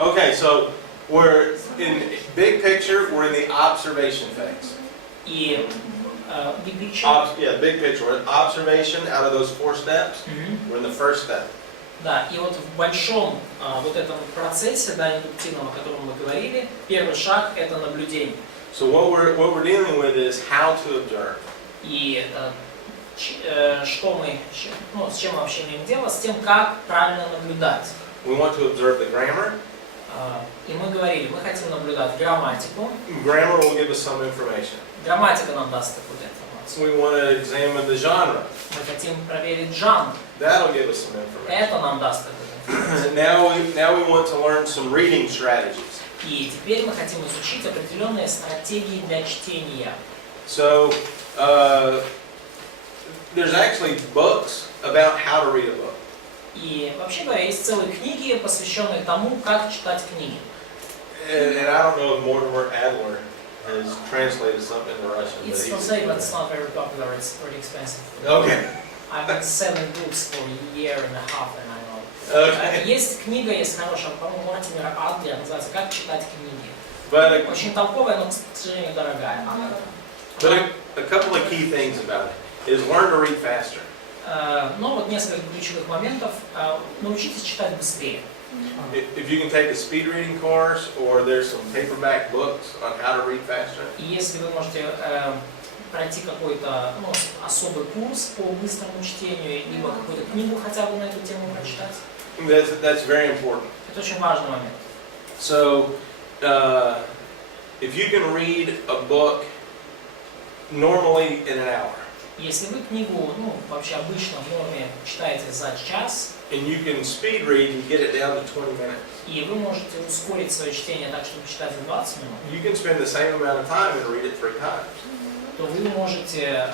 Okay, so we're in big picture. We're in the observation phase. И big picture. Yeah, big picture. We're in observation out of those 4 steps. We're in the first step. Да, и вот в большом вот этом процессе, да, индуктивном, о котором мы говорили, первый шаг это наблюдение. So what we're dealing with is how to observe. И что мы, ну, с чем мы вообще имеем дело, с тем, как правильно наблюдать. We want to observe the grammar. И мы говорили, мы хотим наблюдать грамматику. Grammar will give us some information. Грамматика нам даст какую-то информацию. We want to examine the genre. Мы хотим проверить жанр. That'll give us some information. Это нам даст какую-то информацию. Now we want to learn some reading strategies. И теперь мы хотим изучить определенные стратегии для чтения. So there's actually books about how to read a book. И вообще говоря, есть целые книги, посвященные тому, как читать книги. And I don't know if Mortimer Adler has translated something into Russian. It's translated, but it's not very popular. It's pretty expensive. Okay. I've been selling books for a year and a half, and I know. Okay. Есть книга, есть хорошая, по-моему, Мортимера Адлера, называется «Как читать книги». But Очень толковая, но, к сожалению, дорогая. a couple of key things about it is learn to read faster. Но вот несколько ключевых моментов. Научитесь читать быстрее. If you can take a speed reading course, or there's some paperback books on how to read faster. И если вы можете пройти какой-то особый курс по быстрому чтению, либо какую-то книгу хотя бы на эту тему прочитать. That's very important. Это очень важный момент. So, if you can read a book normally in an hour, Если вы книгу, вообще обычно в норме читаете за час, and you can speed read and get it down to 20 minutes, и вы можете ускорить свое чтение так, чтобы читать за 20 минут, you can spend the same amount of time and read it 3 times. то вы можете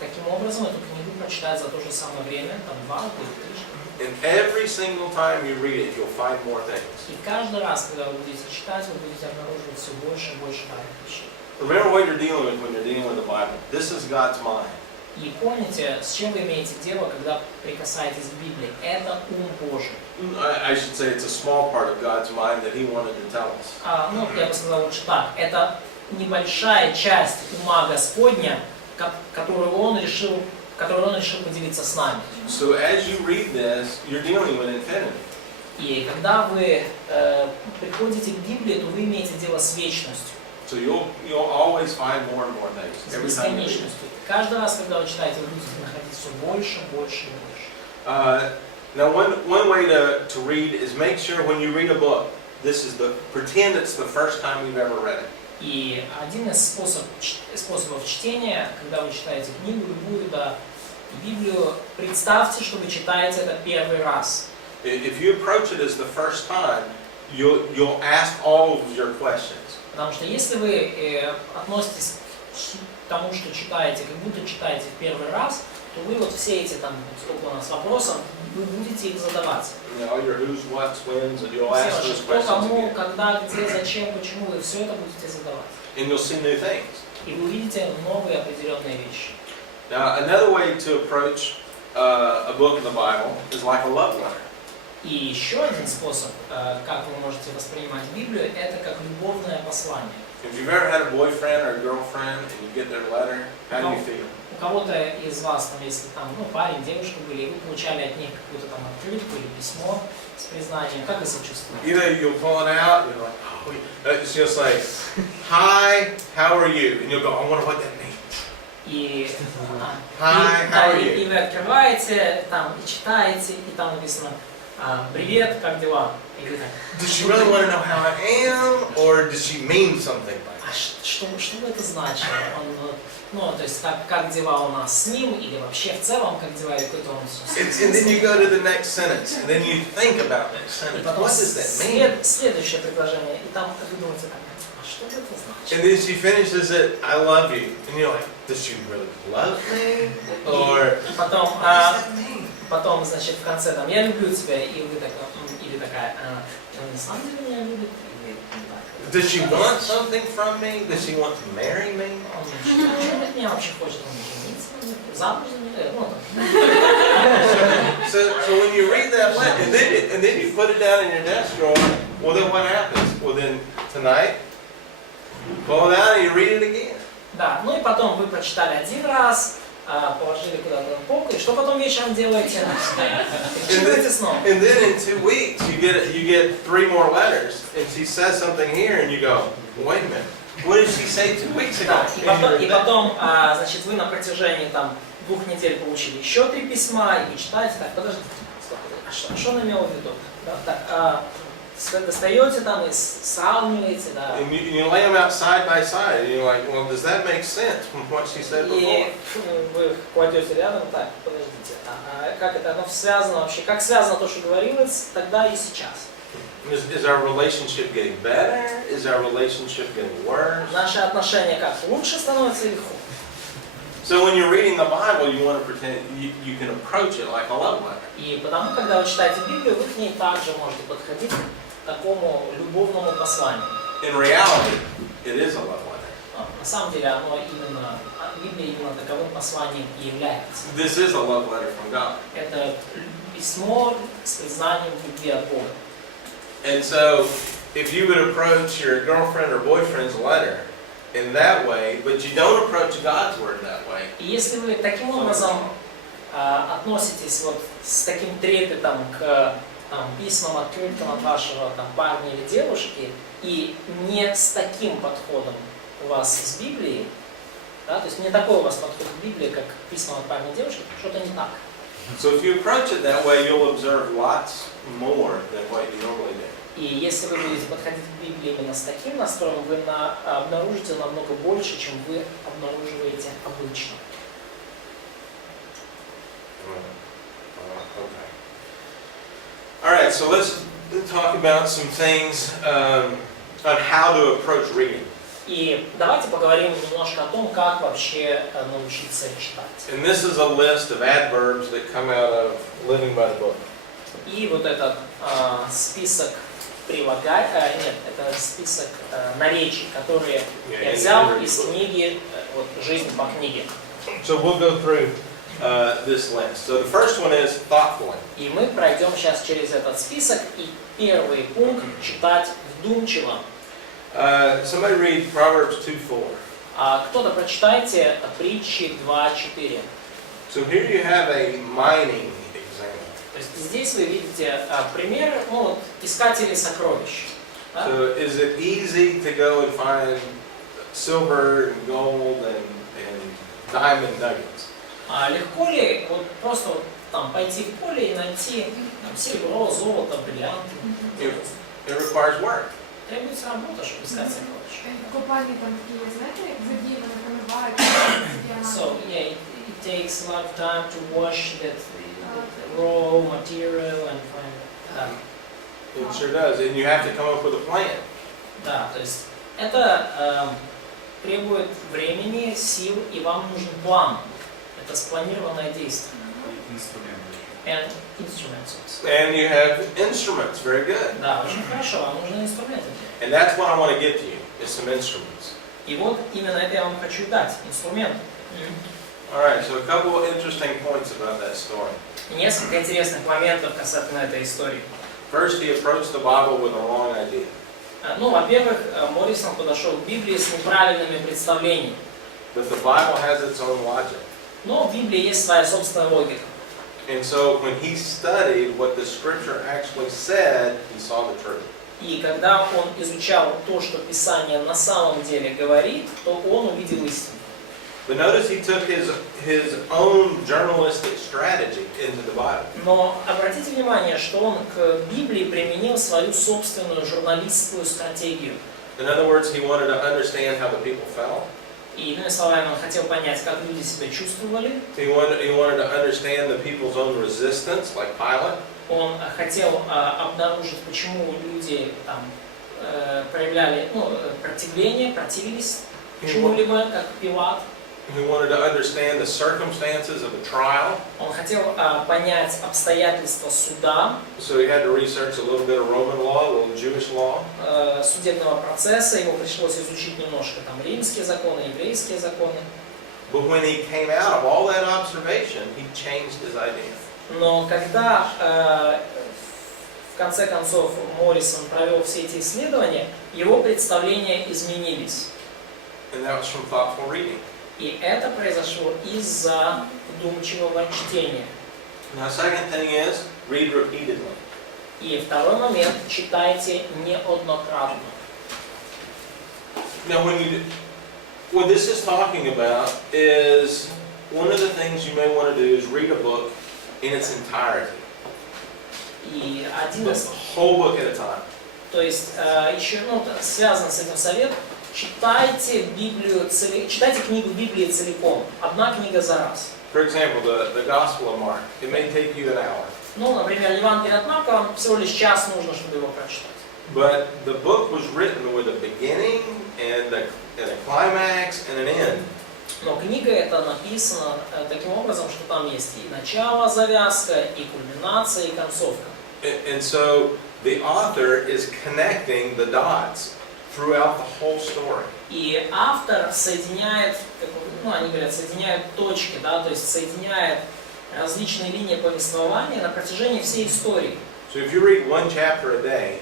таким образом эту книгу прочитать за то же самое время, там 2 или 3. And every single time you read it, you'll find more things. И каждый раз, когда вы будете читать, вы будете обнаруживать все больше и больше разных вещей. Remember what you're dealing with when you're dealing with the Bible. This is God's mind. И помните, с чем вы имеете дело, когда прикасаетесь к Библии. Это ум Божий. I should say it's a small part of God's mind that He wanted to tell us. Я бы сказал лучше так. Это небольшая часть ума Господня, которую Он решил поделиться с нами. So as you read this, you're dealing with infinity. И когда вы приходите к Библии, то вы имеете дело с вечностью. So you'll always find more and more things С every time you read. бесконечностью. Каждый раз, когда вы читаете, вы будете находить все больше, больше и больше. Now one way to read is make sure when you read a book, pretend it's the first time you've ever read it. И один из способов чтения, когда вы читаете книгу, любую, Библию, представьте, что вы читаете это первый раз. If you approach it as the first time, you'll ask all of your questions. Потому что если вы относитесь к тому, что читаете, как будто читаете в первый раз, то вы вот все эти сколько у нас вопросов, вы будете их задавать. All your who's, what's, when's, and you'll ask those Что, questions кому, again. когда, где, зачем, почему, вы все это будете задавать. And you'll see new things. И вы увидите новые определенные вещи. Now, another way to approach a book of the Bible is like a love letter. И еще один способ, как вы можете воспринимать Библию, это как любовное послание. If you've ever had a boyfriend or a girlfriend and you get their letter, how do you feel? У кого-то из вас, если парень, девушка были, и вы получали от них какую-то открытку или письмо с признанием, как вы себя чувствуете? Either you'll pull it out, you're like, oh, it's just like, hi, how are you? And you'll go, I wonder what that means. И Hi, вы открываете, и читаете, и там написано, привет, как дела? И вы так, Does she really want to know how I am, or does she mean something by that? что это значит? То есть, как дела у нас с ним, или вообще в целом, как дела, и какой-то он... And then you go to the next sentence, and then you think about that И sentence. потом What does that mean? следующее предложение, и там вы думаете, что это значит? And then she finishes it, I love you. And you're like, does she really love me? Or what does that mean? Потом, значит, в конце я люблю тебя, и вы такая, или такая, он на самом деле меня любит, или так. Does she want something from me? Does she want to marry me? Что от меня вообще хочет? Он жениться, замуж за меня? So So when you read that letter, and then you put it down in your desk drawer, well then what happens? Well then tonight, pull it out and you read it again. Да, ну и потом вы прочитали один раз, положили куда-то на полку, и что потом вечером делаете? Читаете снова. And then in 2 weeks you get 3 more letters, and she says something here, and you go, wait a minute, what did she say 2 weeks ago? Да, и потом, значит, вы на протяжении там 2 недель получили еще 3 письма, и читаете, так, подождите, что он имел в виду? Да, так, достаете там и сравниваете, да. And you lay them out side by side, and you're like, well, does that make sense from what she said before? И вы кладете рядом, так, подождите, как это, оно связано вообще, как связано то, что говорилось тогда и сейчас? Is our relationship getting better? Is our relationship getting worse? Наши отношения как, лучше становятся или хуже? So when you're reading the Bible, you want to pretend you can approach it like a love letter. И потому, когда вы читаете Библию, вы к ней также можете подходить к такому любовному посланию. In reality, it is a love letter. На самом деле, оно именно, Библия именно таковым посланием и является. This is a love letter from God. Это письмо с признанием любви от Бога. And so, if you would approach your girlfriend or boyfriend's letter in that way, but you don't approach God's word that way. И если вы таким образом относитесь вот с таким трепетом к письмам, открыткам от вашего там парня или девушки, и не с таким подходом у вас с Библией, да, то есть не такой у вас подход к Библии, как к письмам от парня и девушки, что-то не так. So if you approach it that way, you'll observe lots more than what you normally do. И если вы будете подходить к Библии именно с таким настроем, вы обнаружите намного больше, чем вы обнаруживаете обычно. Okay. All right, so let's talk about some things on how to approach reading. И давайте поговорим немножко о том, как вообще научиться читать. And this is a list of adverbs that come out of Living by the Book. И вот этот список это список наречий, которые я взял из книги вот, «Жизнь по книге». So we'll go through this list. So the first one is thoughtfully. И мы пройдем сейчас через этот список, и первый пункт – читать вдумчиво. Somebody read Proverbs 2:4. Кто-то прочитайте Притчи 2:4. So here you have a mining example. То есть здесь вы видите пример искателей сокровищ. Да? So is it easy to go and find silver and gold and diamond nuggets? Легко ли вот просто там пойти в поле и найти там, серебро, золото, бриллианты? It requires work. Требуется работа, чтобы искать сокровища. Копание там такие, знаете, задеяны, промывают. So yeah, it takes a lot of time to wash that raw material and find. It sure does, and you have to come up with a plan. Да, то есть это требует времени, сил, и вам нужен план. Это спланированное действие. And instruments. And you have instruments, very good. Да, очень хорошо, вам нужны инструменты. And that's what I want to get to you, is some instruments. И вот именно это я вам хочу дать, инструмент. All right, so a couple of interesting points about that story. Несколько интересных моментов касательно этой истории. First, he approached the Bible with a wrong idea. Ну, во-первых, Моррисон подошел к Библии с неправильными представлениями. But the Bible has its own logic. Но в Библии есть своя собственная логика. And so when he studied what the scripture actually said, he saw the truth. И когда он изучал то, что Писание на самом деле говорит, то он увидел истину. But notice he took his own journalistic strategy into the Bible. Но обратите внимание, что он к Библии применил свою собственную журналистскую стратегию. In other words, he wanted to understand how the people felt. И, иными словами, он хотел понять, как люди себя чувствовали. He wanted to understand the people's own resistance, like Pilate. Он хотел обнаружить, почему люди там проявляли противление, противились чему-либо, как Пилат. He wanted to understand the circumstances of a trial. Он хотел понять обстоятельства суда. So he had to research a little bit of Roman law, a little Jewish law. Судебного процесса, ему пришлось изучить немножко там римские законы, еврейские законы. But when he came out of all that observation, he changed his idea. Но когда в конце концов Моррисон провел все эти исследования, его представления изменились. And that was from thoughtful reading. И это произошло из-за вдумчивого чтения. Now, second thing is, read repeatedly. И второй момент, читайте неоднократно. Now, what this is talking about is one of the things you may want to do is read a book in its entirety. И один The из... whole book at a time. То есть еще связан с этим совет, читайте книгу Библии целиком, одна книга за раз. For example, the Gospel of Mark. It may take you an hour. Ну, например, Евангелие от Марка, вам всего лишь час нужно, чтобы его прочитать. But the book was written with a beginning and a climax and an end. Но книга эта написана таким образом, что там есть и начало, завязка, и кульминация, и концовка. And so the author is connecting the dots throughout the whole story. И автор соединяет, они говорят, соединяет точки, да, то есть соединяет различные линии повествования на протяжении всей истории. So if you read one chapter a day,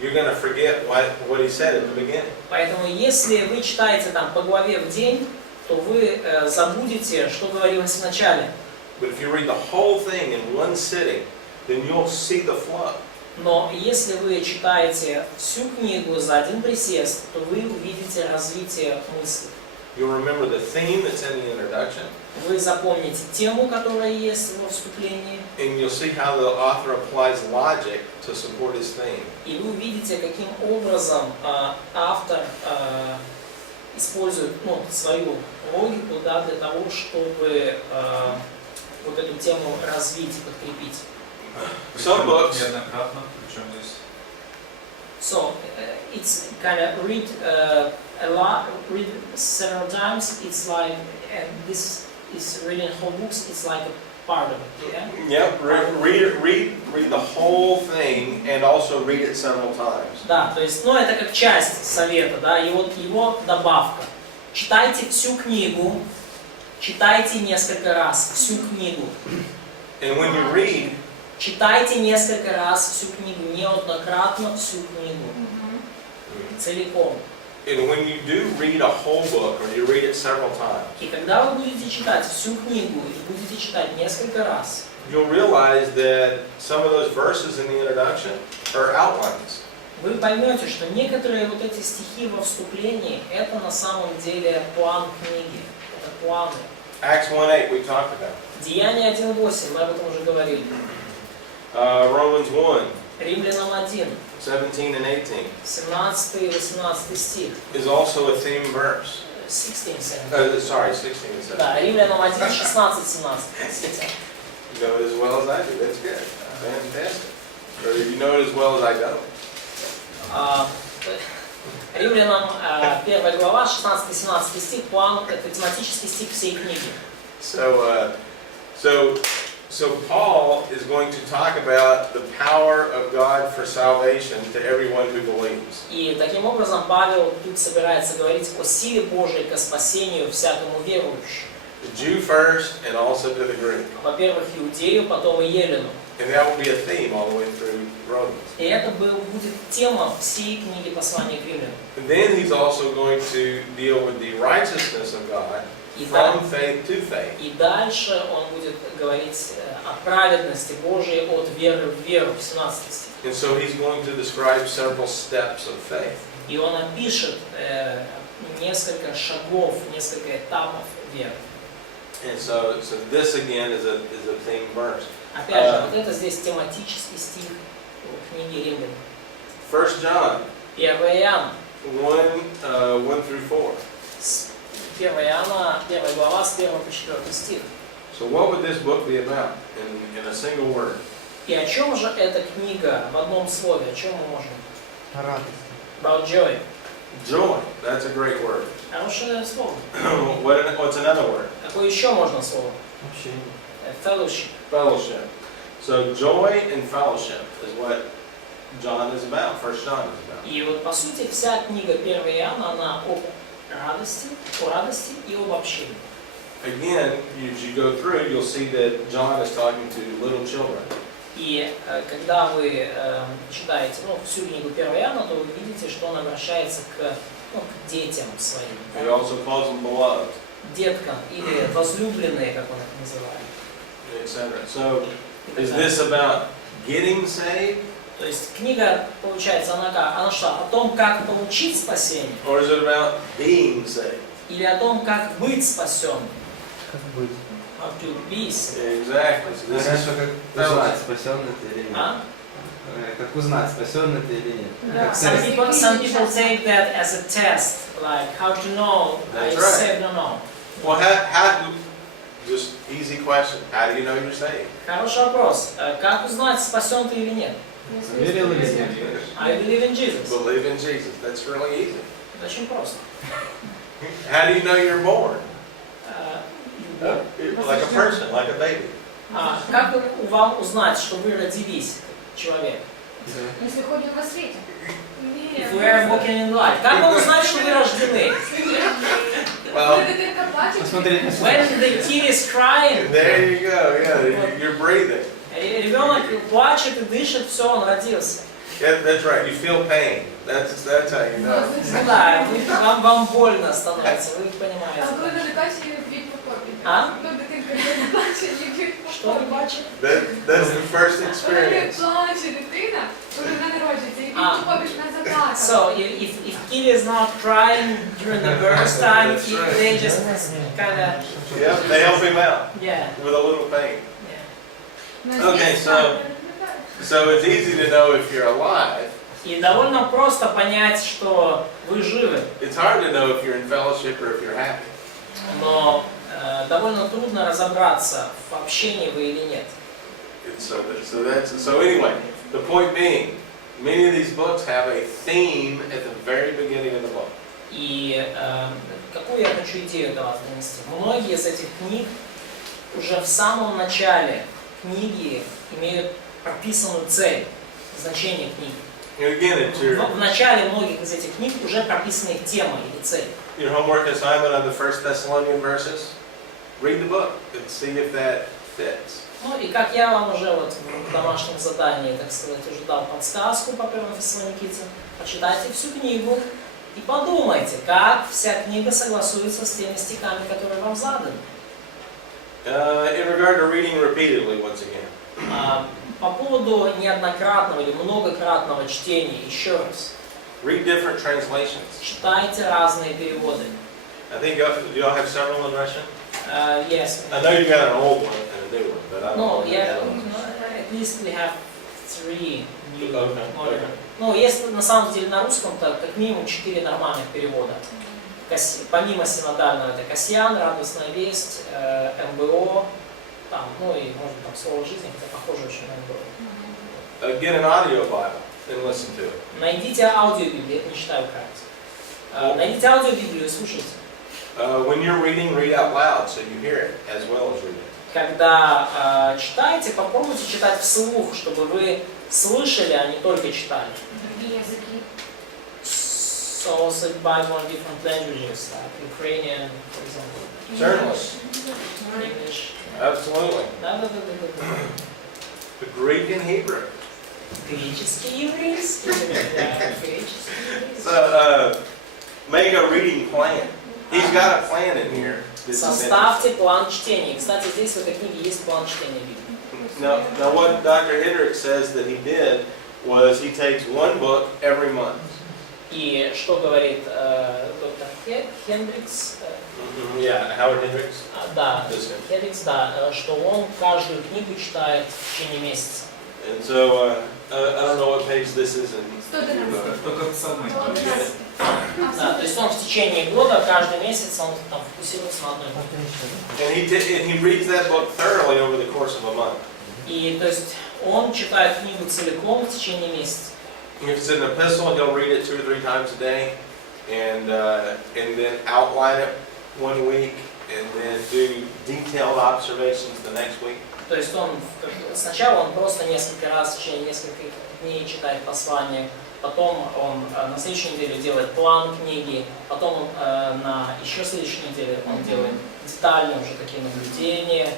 you're going to forget what he said at the beginning. Поэтому если вы читаете там по главе в день, то вы забудете, что говорилось в начале. But if you read the whole thing in one sitting, then you'll see the flow. Но если вы читаете всю книгу за один присест, то вы увидите развитие мысли. You'll remember the theme that's in the introduction. Вы запомните тему, которая есть во вступлении. And you'll see how the author applies logic to support his theme. И вы увидите, каким образом автор использует свою логику, да, для того, чтобы вот эту тему развить и подкрепить. Some books. Неоднократно, причем здесь. So it's kind of read a lot, read several times. It's like, and this is reading whole books. It's like a part of it. Yeah. Yep. Read the whole thing and also read it several times. Да, то есть, это как часть совета, да, и вот его добавка. Читайте всю книгу, читайте несколько раз всю книгу. And when you read, Читайте несколько раз всю книгу, неоднократно всю книгу, целиком. and when you do read a whole book or you read it several times, И когда вы будете читать всю книгу и будете читать несколько раз, you'll realize that some of those verses in the introduction are outlines. вы поймете, что некоторые вот эти стихи во вступлении, это на самом деле план книги, это планы. Acts 1:8 we talked about. Деяния 1:8, мы об этом уже говорили. Romans 1, Римлянам 1, 17 and 18 17 и 18 стих. is also a theme verse. 16, 17. Sorry, 16 and 17. Да, Римлянам 1, 16, 17. Простите. You know it as well as I do. That's good. Fantastic. Or you know it as well as I don't. Римлянам 1 глава, 16-17 стих, план, это тематический стих всей книги. So Paul is going to talk about the power of God for salvation to everyone who believes. И таким образом Павел тут собирается говорить о силе Божьей ко спасению всякому верующему. The Jew first and also to the Greek. Во-первых, иудею, потом и елену. And that will be a theme all the way through Romans. И это будет тема всей книги послания к римлянам. And then he's also going to deal with the righteousness of God from faith to faith. И дальше он будет говорить о праведности Божией от веры в веру, в 17 стих. And so he's going to describe several steps of faith. И он опишет несколько шагов, несколько этапов веры. And so this again is a theme verse. Опять же, вот это здесь тематический стих книги Римлян. 1 John 1 Иоанна, 1 through 4. 1 Иоанна, 1 глава, с 1 по 4 стих. So what would this book be about in a single word? И о чем же эта книга в одном слове? О чем мы можем? Радость. About joy. Joy. That's a great word. Хорошее слово. What's another word? Какое еще можно слово? Общение. Fellowship. Fellowship. So joy and fellowship is what John is about. 1 John is about. И вот по сути вся книга 1 Иоанна, она о радости и об общении. again, as you go through, you'll see that John is talking to little children. И когда вы читаете всю книгу 1 Иоанна, то вы видите, что он обращается к детям своим. He also calls them beloved, Деткам или возлюбленные, как он их называет. etc. So, is this about getting saved? То есть книга, получается, она что? О том, как получить спасение? Or is it about being saved? Или о том, как быть спасенным? Как быть? How to be saved. Exactly. So this Говорят, is что как узнать, спасенный ты или нет. А? Как узнать, спасенный ты или нет. Да. Как Some тест. people take that as a test, like how to know are you That's right. saved or not. Well, how just easy question. How do you know you're saved? Хороший вопрос. Как узнать, спасен ты или нет? Верил или нет? I believe in Jesus. Believe in Jesus. That's really easy. Это очень просто. How do you know you're born? Любовь. Like a person, like a baby. Как вам узнать, что вы родились, человек? Если ходим во свете. If we are walking in light. Как вам узнать, что вы рождены? Когда дитинка плачет, Посмотреть на себя. When the kid is crying, There you go. Yeah, you're breathing. ребенок плачет и дышит, все, он родился. Yeah, that's right. You feel pain. That's how you know. Ну да, вам больно становится, вы а коли понимаете. дитячі б'ють по попі. А? Коли дитинка не плаче, її б'ють по Что не попі. плачет? That's the first Коли experience. плаче дитина, коли вона народжується, і б'ють А. по попі, вона заплакала. So if kid is not crying during the birth time, That's right. they just kind of Yeah, they help him out yeah. with a little pain. Yeah. Okay, so it's easy to know if you're alive. И довольно просто понять, что вы живы, It's hard to know if you're in fellowship or if you're happy. но довольно трудно разобраться, в общении вы или нет. So anyway, the point being, many of these books have a theme at the very beginning of the book. И какую я хочу идею до вас донести? Многие из этих книг уже в самом начале книги имеют прописанную цель, значение книги. And again, it's В начале многих из этих книг уже прописана их тема или цель. your homework assignment on the First Thessalonian verses. Read the book and see if that fits. Ну и как я вам уже вот в домашнем задании, так сказать, уже дал подсказку по 1 Фессалоникийцам, почитайте всю книгу и подумайте, как вся книга согласуется с теми стихами, которые вам заданы. In regard to reading repeatedly, once again, По поводу неоднократного или многократного чтения, еще раз, read different translations. читайте разные переводы. I think you all have several in Russian. Yes. I know you got an old one and a new one, but I don't No, know. yeah, at least we have 3 new Okay. modern. Ну, есть на самом деле на русском-то как минимум 4 нормальных перевода. Помимо синодального это Касьян, Радостная весть, МБО, там, ну и может там Слово жизни, хотя похоже очень на МБО. Get an audio Bible and listen to it. Найдите аудиобиблию, я не читаю украинский. Найдите аудиобиблию и слушайте. When you're reading, read out loud so you hear it as well as read it. Когда читаете, попробуйте читать вслух, чтобы вы слышали, а не только читали. Другие языки. So also Bible in different languages, like Ukrainian, for example, Certainly. English. Absolutely. Да. The Greek and Hebrew. Греческий, еврейский. Да, греческий, еврейский. So, make a reading plan. He's got a plan in here. This is Составьте план чтения. Кстати, здесь в этой книге есть план чтения Библии. interesting. Now, what Dr. Hendricks says that he did was he takes one book every month. И что говорит доктор Хендрикс? Yeah, Howard Hendricks. Да, This guy. Хендрикс, да, что он каждую книгу читает в течение месяца. And so, I don't know what page this is in. 111. Только в самой. 111. Да, то есть он в течение года, каждый месяц, он там фокусируется на одной книге. And he reads that book thoroughly over the course of a month. И то есть он читает книгу целиком в течение месяца. If it's an epistle, he'll read it 2 or 3 times a day, and then outline it one week, and then do detailed observations the next week. То есть он сначала он просто несколько раз в течение нескольких дней читает послание, потом он на следующей неделе делает план книги, потом на еще следующей неделе он делает детальные уже такие наблюдения.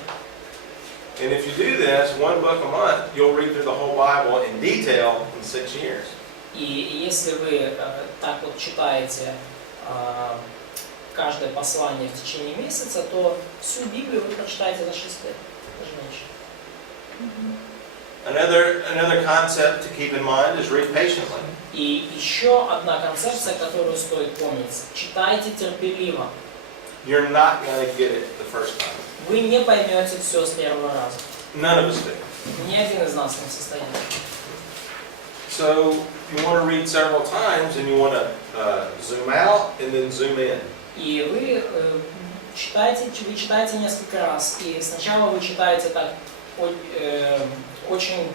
And if you do this, one book a month, you'll read through the whole Bible in detail in 6 years. И если вы так вот читаете каждое послание в течение месяца, то всю Библию вы прочитаете за 6 лет, даже меньше. Another concept to keep in mind is read patiently. И еще одна концепция, которую стоит помнить: читайте терпеливо. You're not going to get it the first time. Вы не поймете все с первого раза. None of us do. Ни один из нас не в состоянии. So you want to read several times, and you want to zoom out and then zoom in. И вы читаете несколько раз, и сначала вы читаете так очень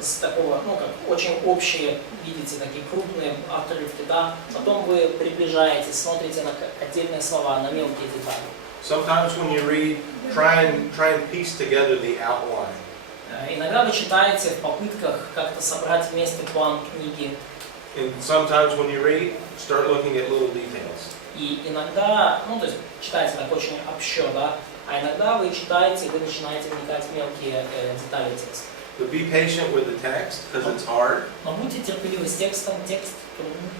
с такого, ну как очень общие, видите такие крупные отрывки, да. Потом вы приближаетесь, смотрите на отдельные слова, на мелкие детали. Sometimes when you read, try and piece together the outline. Иногда вы читаете в попытках как-то собрать вместе план книги. And sometimes when you read, start looking at little details. И иногда, ну то есть читаете так очень общо, да, а иногда вы читаете, вы начинаете вникать в мелкие детали текста. But be patient with the text because it's hard. Но будьте терпеливы с текстом, текст трудный.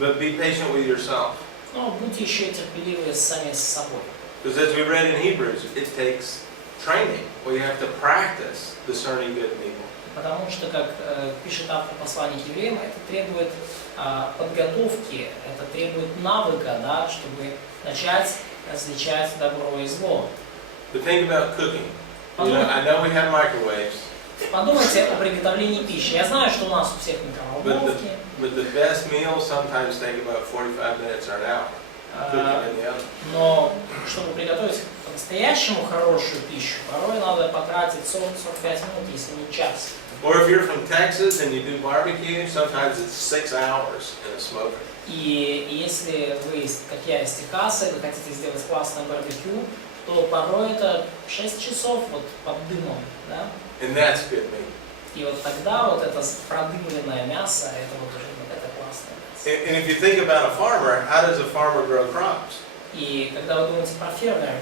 But be patient with yourself. Но будьте еще терпеливы сами с собой. Because as we read in Hebrews, it takes training. We have to practice discerning good and evil. Потому что, как пишет автор послания к евреям, это требует подготовки, это требует навыка, да, чтобы начать различать добро и зло. But think about cooking. You know, I know we have microwaves. Подумайте о приготовлении пищи. Я знаю, что у нас у всех микроволновки. But the best meals sometimes take about 45 minutes or an hour. Cooking in the oven. Но чтобы приготовить по-настоящему хорошую пищу, порой надо потратить 40-45 минут, если не час. Or if you're from Texas and you do barbecue, sometimes it's 6 hours in a smoker. И если вы, как я, из Техаса, и вы хотите сделать классное барбекю, то порой это 6 часов вот под дымом, да? And that's good meat. И вот тогда вот это продымленное мясо, это вот уже вот это классное мясо. And if you think about a farmer, how does a farmer grow crops? И когда вы думаете про фермера,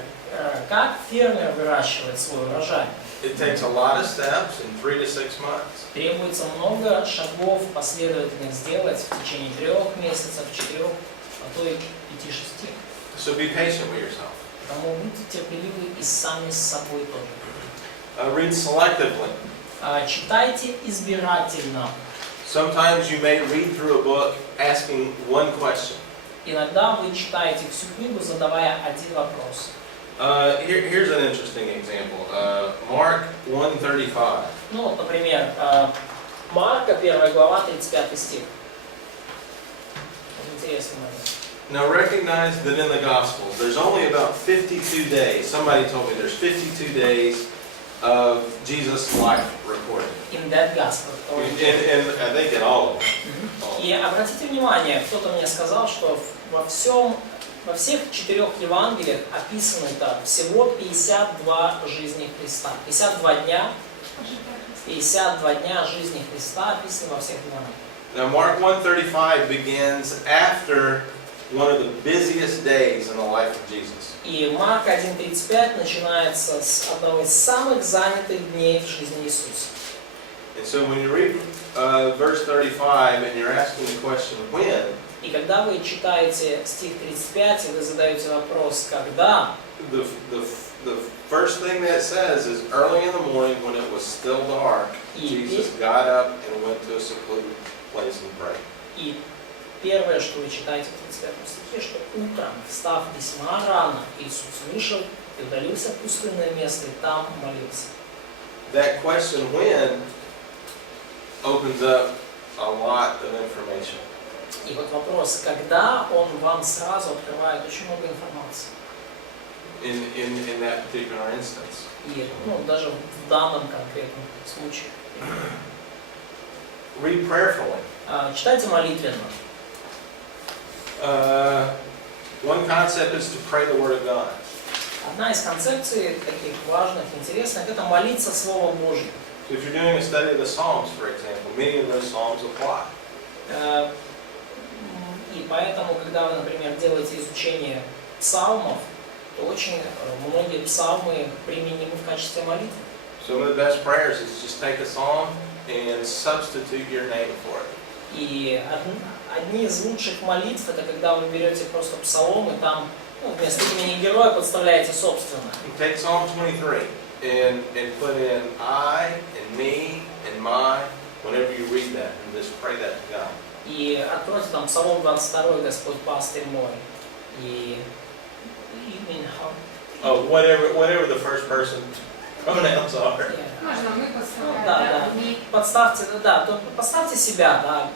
как фермер выращивает свой урожай? It takes a lot of steps in 3 to 6 months. Требуется много шагов последовательных сделать в течение 3 месяцев, 4, а то и 5-6. So be patient with yourself. Поэтому будьте терпеливы и сами с собой тоже. Read selectively. Читайте избирательно. Sometimes you may read through a book asking one question. Иногда вы читаете всю книгу, задавая один вопрос. Here's an interesting example. Mark 1:35. Ну вот, например, Марка, 1 глава, 35 стих. Интересный момент. Now recognize that in the Gospels, there's only about 52 days. Somebody told me there's 52 days of Jesus' life recorded. In that gospel. And I think in all of them. И обратите внимание, кто-то мне сказал, что во всех 4 Евангелиях описано так, всего 52 жизни Христа. 52 дня жизни Христа описаны во всех Евангелиях. Now Mark 1:35 begins after one of the busiest days in the life of Jesus. И Марк 1:35 начинается с одного из самых занятых дней в жизни Иисуса. And so when you read verse 35 and you're asking the question when, И когда вы читаете стих 35, и вы задаете вопрос «когда?», the first thing that it says is early in the morning when it was still dark, Jesus got up and went to a secluded place and prayed. И первое, что вы читаете в 35 стихе, что утром, встав весьма рано, Иисус вышел и удалился в пустынное место, и там молился. That question when opens up a lot of information. И вот вопрос «когда?», он вам сразу открывает очень много информации. In that particular instance. И даже в данном конкретном случае. Read prayerfully. Читайте молитвенно. One concept is to pray the Word of God. Одна из концепций таких важных, интересных, это молиться Словом Божьим. So if you're doing a study of the Psalms, for example, many of those Psalms apply. И поэтому, когда вы, например, делаете изучение псалмов, то очень многие псалмы применимы в качестве молитвы. Some of the best prayers is just take a psalm and substitute your name for it. И одни из лучших молитв это когда вы берете просто псалом и там вместо имени героя подставляете собственное. Take Psalm 23 and put in I and me and my whenever you read that and just pray that to God. И откройте там Псалом 22, Господь пастырь мой. И Whatever the first person pronouns are. Можна ми Ну, поставити, да, да, да. ми. Подставьте, да, то поставьте себя, да.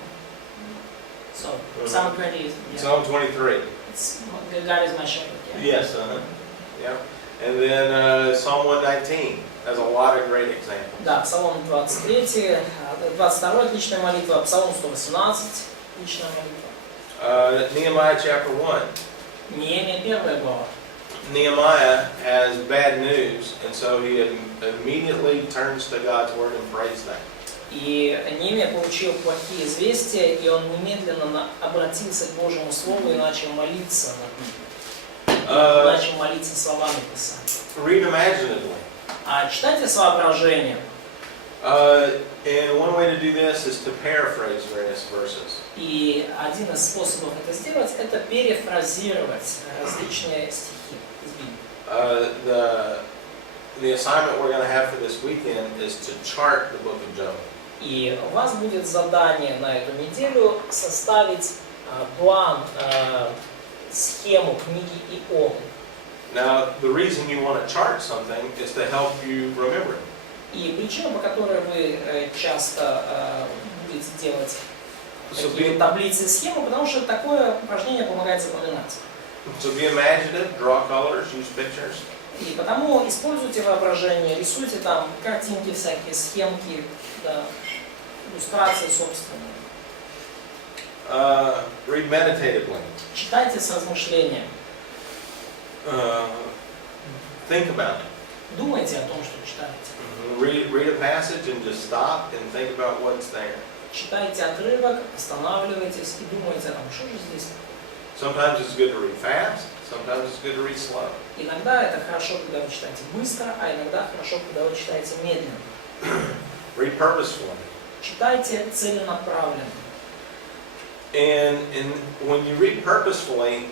So, Psalm 20, yeah. Psalm 23. It's, God is my shepherd, yeah. Yes, yeah. And then Psalm 119 has a lot of great examples. Да, Псалом 23, 22 отличная молитва, Псалом 118 отличная молитва. Nehemiah chapter 1. Неемия 1 глава. Nehemiah has bad news, and so he immediately turns to God's word and prays that. И Неемия получил плохие известия, и он немедленно обратился к Божьему Слову и начал молиться над ним. Начал молиться словами Писания. Read imaginatively. А читайте с воображением. And one way to do this is to paraphrase various verses. И один из способов это сделать, это перефразировать различные стихи из Библии. The assignment we're going to have for this weekend is to chart the book of Job. И у вас будет задание на эту неделю составить план, схему книги Иова. Now, the reason you want to chart something is to help you remember it. И причина, по которой вы часто будете делать такие таблицы и схемы, потому что такое упражнение помогает запоминать. So be imaginative, draw colors, use pictures. И потому используйте воображение, рисуйте там картинки всякие, схемки, да, иллюстрации собственные. Read meditatively. Читайте с размышлением. Think about it. Думайте о том, что читаете. Read a passage and just stop and think about what's there. Читайте отрывок, останавливайтесь и думайте о том, что же здесь. Sometimes it's good to read fast, sometimes it's good to read slow. Иногда это хорошо, когда вы читаете быстро, а иногда хорошо, когда вы читаете медленно. Read purposefully. Читайте целенаправленно. And when you read purposefully,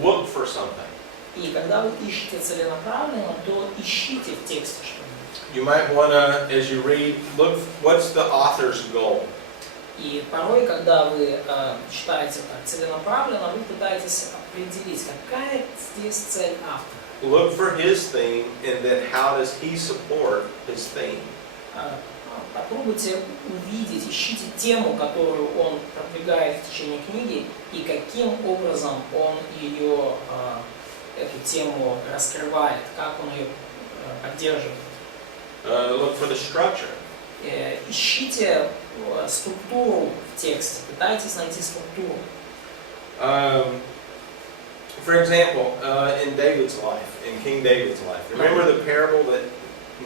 look for something. И когда вы ищете целенаправленно, то ищите в тексте что-нибудь. You might want to, as you read, look what's the author's goal. И порой, когда вы читаете так целенаправленно, вы пытаетесь определить, какая здесь цель автора. Look for his theme and then how does he support his theme. Попробуйте увидеть, ищите тему, которую он продвигает в течение книги, и каким образом он ее, эту тему раскрывает, как он ее поддерживает. Look for the structure. Ищите структуру в тексте, пытайтесь найти структуру. For example, in David's life, in King David's life, remember the parable that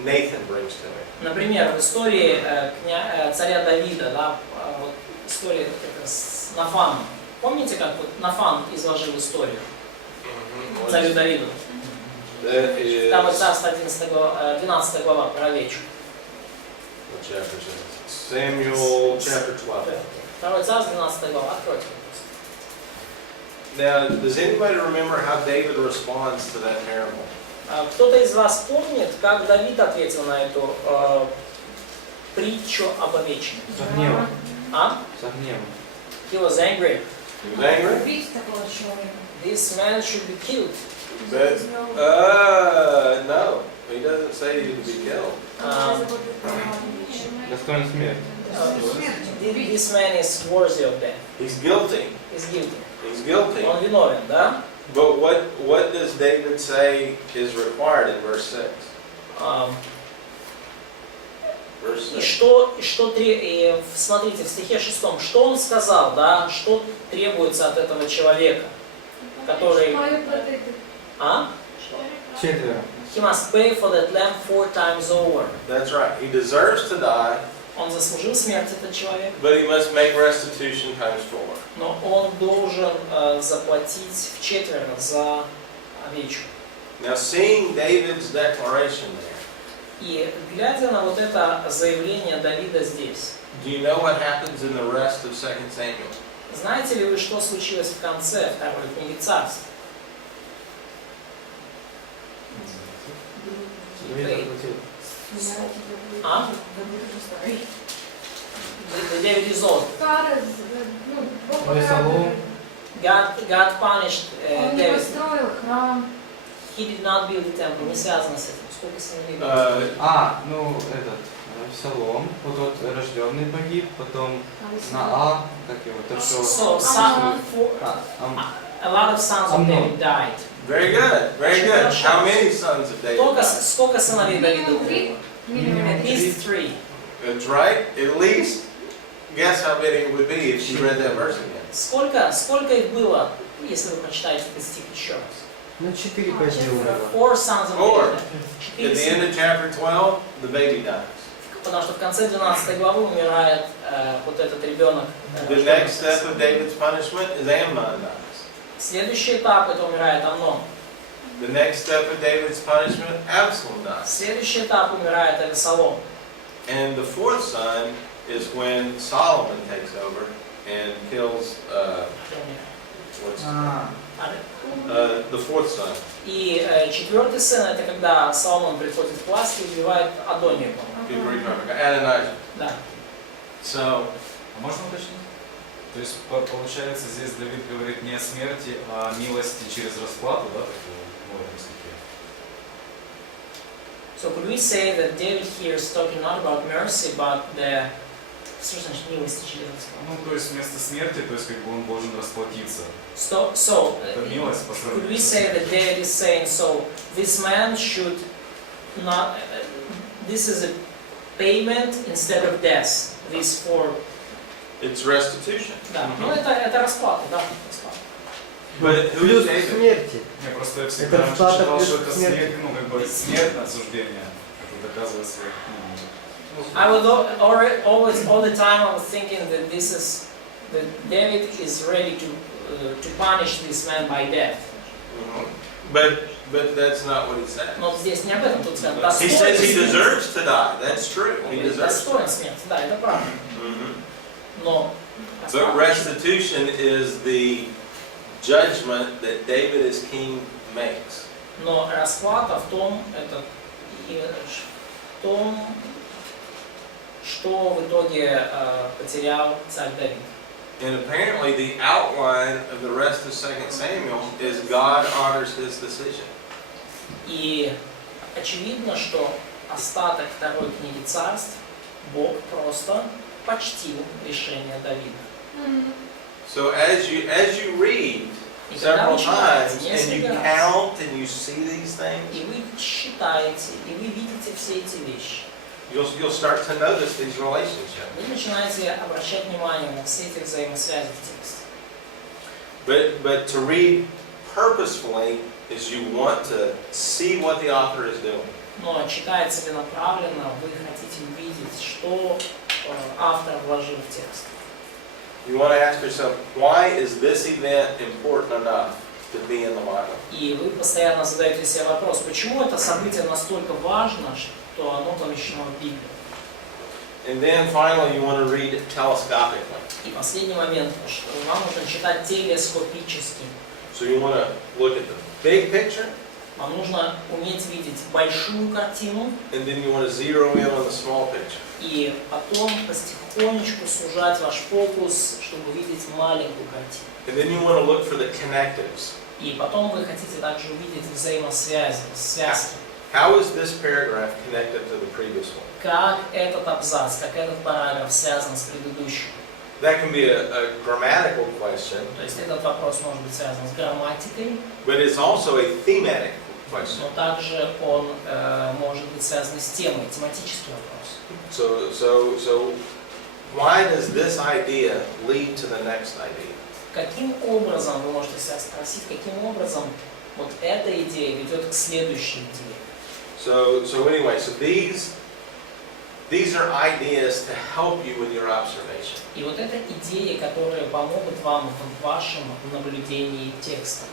Nathan brings to him. Например, в истории царя Давида, да, вот история с Нафаном. Помните, как вот Нафан изложил историю царю Давиду? Второе царство 12 глава про овечку. What chapter is it? Samuel chapter 12. Второе царство 12 глава. Откройте. Now, does anybody remember how David responds to that parable? Кто-то из вас помнит, как Давид ответил на эту притчу об овечке? Со гневом. А? Со гневом. He was angry. He was angry? Убить такого человека. This man should be killed. No. He doesn't say he would be killed. Достоин смерти. This man is worthy of death. He's guilty. He's guilty. He's guilty. Он виновен, да? But what does David say is required in verse 6? Verse 6. Смотрите, в стихе 6, что он сказал, да? Что требуется от этого человека, который... А? Четверо. He must pay for that lamb 4 times over. That's right. He deserves to die, Он заслужил смерть, этот человек, but he must make restitution times 4. но он должен заплатить вчетверо за овечку. Now, seeing David's declaration there, И глядя на вот это заявление Давида здесь, do you know what happens in the rest of 2 Samuel? знаете ли вы, что случилось в конце второй книги Царств? А? The David is old. Ну, Бог Авесолом. God punished Он не David. построил храм. He did not build the temple. Не связано с этим. Сколько сыновей было? Авесолом, вот тот рожденный погиб, потом Наа, как его, то, что... So, a lot of sons of David died. Very good, very good. How many sons of David? Сколько сыновей Давида Минимум 3. было? Минимум. At least 3. That's right. At least, guess how many it would be if you read that verse again. Сколько их было, если вы прочитаете этот стих еще раз? Ну, 4-5 умерло. 4 sons of Four. David. At Четыре the end сына. of chapter 12, the baby dies. Потому что в конце 12 главы умирает вот этот ребенок. The next step of David's punishment is Amnon dies. Следующий этап это умирает Амнон. The next step of David's punishment, Absalom dies. Следующий этап умирает Авесолом. And the fourth son is when Solomon takes over and kills, what's the fourth son. И четвертый сын это когда Соломон приходит к власти и убивает Адонию. People remember, Adonijah. Да. So, А можно уточнить? То есть получается здесь Давид говорит не о смерти, а о милости через расплату, да, такого в этом стихе? So could we say that David here is talking not about mercy, but the что значит милости через расплату? Ну, то есть вместо смерти, то есть как бы он должен расплатиться. So Это милость по could we сравнению. say that David is saying so this man should not this is a payment instead of death. This for it's restitution. да. Ну это расплата, да, расплата. But who is Плюс David? смерти. Не, просто я всегда Это раньше расплата читал, плюс что это смерть. смерть, ну, как бы смерть осуждения, это доказывает свою. I was already always all the time I was thinking that this is that David is ready to punish this man by death. But that's not what he said. Но здесь не об этом, тут сказано He says he deserves to die. That's true. He deserves to достоин die. смерти, да, это правда. Mhm. Но But restitution is the judgment that David as king makes. Но расплата в том, в том, что в итоге потерял царь Давид. And apparently the outline of the rest of 2 Samuel is God honors his decision. И очевидно, что остаток второй книги Царств Бог просто почтил решение Давида. So as you read И когда several вы читаете times and you несколько раз, count and you see these things, и вы считаете, и вы видите все эти вещи, you'll start to notice these relationships. вы начинаете обращать внимание на все эти взаимосвязи в тексте. But to read purposefully is you want to see what the author is doing. Но читая целенаправленно, вы хотите увидеть, что автор вложил в текст. You want to ask yourself, why is this event important enough to be in the Bible? И вы постоянно задаете себе вопрос, почему это событие настолько важно, что оно помещено в Библию. And then finally you want to read it telescopically. И последний момент, что вам нужно читать телескопически. So you want to look at the big picture, Вам нужно уметь видеть большую картину, and then you want to zero in on the small picture. и потом потихонечку сужать ваш фокус, чтобы увидеть маленькую картину. And then you want to look for the connectives. И потом вы хотите также увидеть взаимосвязи, связки. How is this paragraph connected to the previous one? Как этот абзац, как этот параграф связан с предыдущим. That can be a grammatical question, То есть этот вопрос может быть связан с грамматикой, but it's also a thematic question. но также он может быть связан с темой, тематический вопрос. So why does this idea lead to the next idea? Каким образом, вы можете себя спросить, каким образом вот эта идея ведет к следующей идее? So these are ideas to help you with your observation. И вот это идеи, которые помогут вам в вашем наблюдении текста.